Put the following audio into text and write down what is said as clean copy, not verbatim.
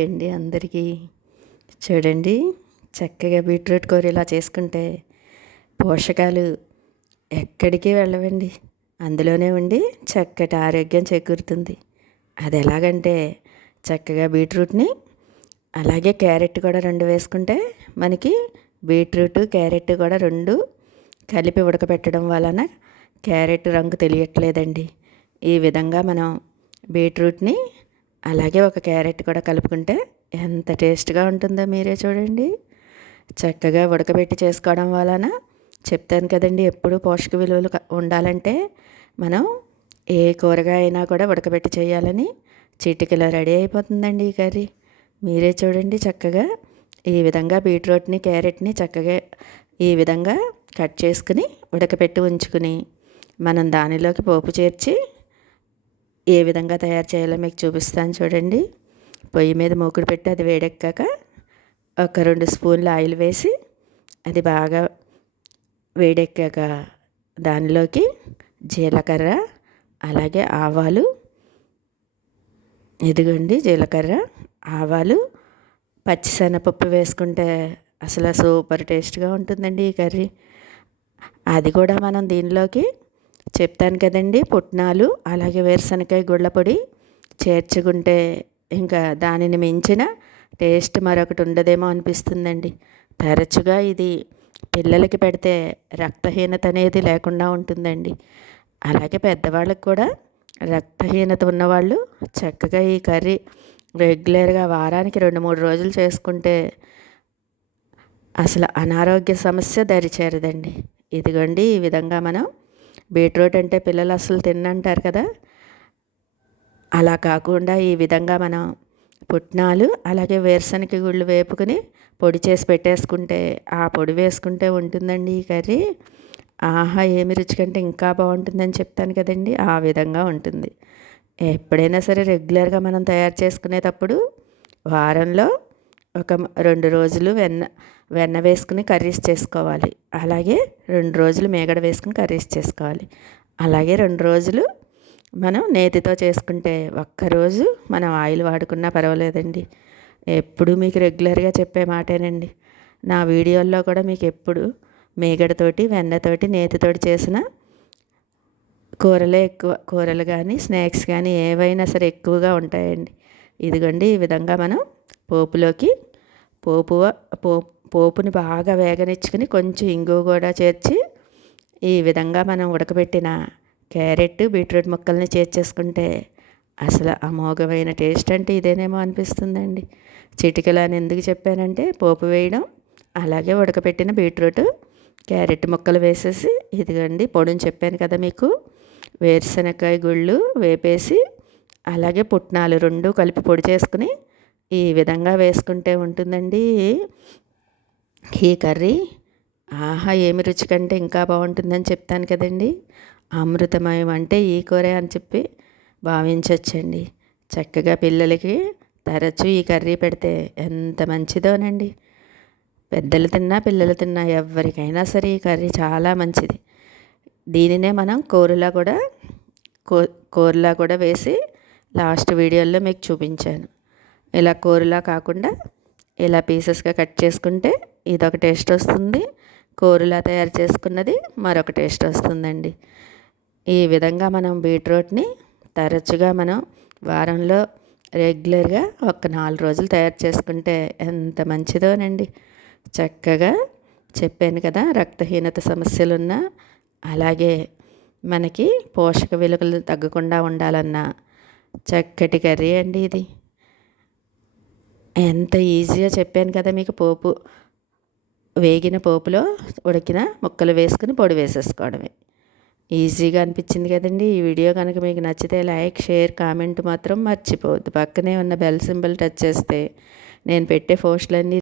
Hi అండి అందరికీ. చూడండి, చక్కగా బీట్రూట్ కూర ఇలా చేసుకుంటే పోషకాలు ఎక్కడికి వెళ్ళవండి. అందులోనే ఉండి చక్కటి ఆరోగ్యం చేకూరుతుంది. అది ఎలాగంటే చక్కగా బీట్రూట్ని అలాగే క్యారెట్ కూడా 2 వేసుకుంటే మనకి బీట్రూట్ క్యారెట్ కూడా 2 కలిపి ఉడకబెట్టడం వలన క్యారెట్ రంగు తెలియట్లేదండి. ఈ విధంగా మనం బీట్రూట్ని అలాగే ఒక క్యారెట్ కూడా కలుపుకుంటే ఎంత టేస్ట్గా ఉంటుందో మీరే చూడండి. చక్కగా ఉడకబెట్టి చేసుకోవడం వలన చెప్తాను కదండి, ఎప్పుడు పోషక విలువలు ఉండాలంటే మనం ఏ కూరగాయ అయినా కూడా ఉడకబెట్టి చేయాలని. చిటికలో రెడీ అయిపోతుందండి ఈ కర్రీ. మీరే చూడండి, చక్కగా ఈ విధంగా బీట్రూట్ని క్యారెట్ని చక్కగా ఈ విధంగా కట్ చేసుకుని ఉడకబెట్టి ఉంచుకుని మనం దానిలోకి పోపు చేర్చి ఏ విధంగా తయారు చేయాలో మీకు చూపిస్తాను చూడండి. పొయ్యి మీద మూకుడు పెట్టి అది వేడెక్కాక ఒక 2 స్పూన్ల ఆయిల్ వేసి అది బాగా వేడెక్కాక దానిలోకి జీలకర్ర అలాగే ఆవాలు, ఇదిగోండి జీలకర్ర ఆవాలు పచ్చిశనగపప్పు వేసుకుంటే అసలు సూపర్ టేస్ట్గా ఉంటుందండి ఈ కర్రీ. అది కూడా మనం దీనిలోకి చెప్తాను కదండి, పుట్నాలు అలాగే వేరుశనగకాయ గుళ్ళ పొడి చేర్చుకుంటే ఇంకా దానిని మించిన టేస్ట్ మరొకటి ఉండదేమో అనిపిస్తుందండి. తరచుగా ఇది పిల్లలకి పెడితే రక్తహీనత అనేది లేకుండా ఉంటుందండి. అలాగే పెద్దవాళ్ళకి కూడా రక్తహీనత ఉన్నవాళ్ళు చక్కగా ఈ కర్రీ రెగ్యులర్గా వారానికి 2-3 రోజులు చేసుకుంటే అసలు అనారోగ్య సమస్య దరిచేరదండి. ఇదిగోండి, ఈ విధంగా మనం బీట్రూట్ అంటే పిల్లలు అసలు తిన్నంటారు కదా, అలా కాకుండా ఈ విధంగా మనం పుట్నాలు అలాగే వేరుశనగ గుళ్ళు వేపుకుని పొడి చేసి పెట్టేసుకుంటే ఆ పొడి వేసుకుంటే ఉంటుందండి ఈ కర్రీ. ఆహా, ఏమి రుచి కంటే ఇంకా బాగుంటుందని చెప్తాను కదండి, ఆ విధంగా ఉంటుంది. ఎప్పుడైనా సరే రెగ్యులర్గా మనం తయారు చేసుకునేటప్పుడు వారంలో ఒక 2 రోజులు వెన్న వేసుకుని కర్రీస్ చేసుకోవాలి. అలాగే 2 రోజులు మేగడ వేసుకుని కర్రీస్ చేసుకోవాలి. అలాగే 2 రోజులు మనం నేతితో చేసుకుంటే ఒక్కరోజు మనం ఆయిల్ వాడుకున్నా పర్వాలేదండి. ఎప్పుడు మీకు రెగ్యులర్గా చెప్పే మాటేనండి. నా వీడియోల్లో కూడా మీకు ఎప్పుడు మేగడతోటి వెన్నతోటి నేతితోటి చేసిన కూరలే ఎక్కువ, కూరలు కానీ స్నాక్స్ కానీ ఏవైనా సరే ఎక్కువగా ఉంటాయండి. ఇదిగోండి, ఈ విధంగా మనం పోపులోకి పోపుని బాగా వేగనిచ్చుకుని కొంచెం ఇంగువ కూడా చేర్చి ఈ విధంగా మనం ఉడకబెట్టిన క్యారెట్ బీట్రూట్ ముక్కల్ని చేర్చేసుకుంటే అసలు అమోఘమైన టేస్ట్ అంటే ఇదేనేమో అనిపిస్తుందండి. చిటికలు అని ఎందుకు చెప్పానంటే పోపు వేయడం అలాగే ఉడకబెట్టిన బీట్రూట్ క్యారెట్ ముక్కలు వేసేసి ఇదిగోండి పొడిని చెప్పాను కదా మీకు, వేరుశనగకాయ గుళ్ళు వేపేసి అలాగే పుట్నాలు 2 కలిపి పొడి చేసుకుని ఈ విధంగా వేసుకుంటే ఉంటుందండి ఈ కర్రీ. ఆహా, ఏమి రుచి కంటే ఇంకా బాగుంటుందని చెప్తాను కదండి. అమృతమయం అంటే ఈ కూరే అని చెప్పి భావించవచ్చండి. చక్కగా పిల్లలకి తరచూ ఈ కర్రీ పెడితే ఎంత మంచిదోనండి. పెద్దలు తిన్నా పిల్లలు తిన్నా ఎవరికైనా సరే ఈ కర్రీ చాలా మంచిది. దీనినే మనం కూరలా కూడా వేసి లాస్ట్ వీడియోలో మీకు చూపించాను. ఇలా కూరలా కాకుండా ఇలా పీసెస్గా కట్ చేసుకుంటే ఇదొక టేస్ట్ వస్తుంది, కూరలా తయారు చేసుకున్నది మరొక టేస్ట్ వస్తుందండి. ఈ విధంగా మనం బీట్రూట్ని తరచుగా మనం వారంలో రెగ్యులర్గా ఒక 4 రోజులు తయారు చేసుకుంటే ఎంత మంచిదోనండి. చక్కగా చెప్పాను కదా, రక్తహీనత సమస్యలున్నా అలాగే మనకి పోషక విలువలు తగ్గకుండా ఉండాలన్నా చక్కటి కర్రీ అండి ఇది. ఎంత ఈజీగా చెప్పాను కదా మీకు. వేగిన పోపులో ఉడికిన ముక్కలు వేసుకుని పొడి వేసేసుకోవడమే. ఈజీగా అనిపించింది కదండి. ఈ వీడియో కనుక మీకు నచ్చితే లైక్, షేర్, కామెంట్ మాత్రం మర్చిపోవద్దు. పక్కనే ఉన్న బెల్ సింబల్ టచ్ చేస్తే నేను పెట్టే పోస్టులన్నీ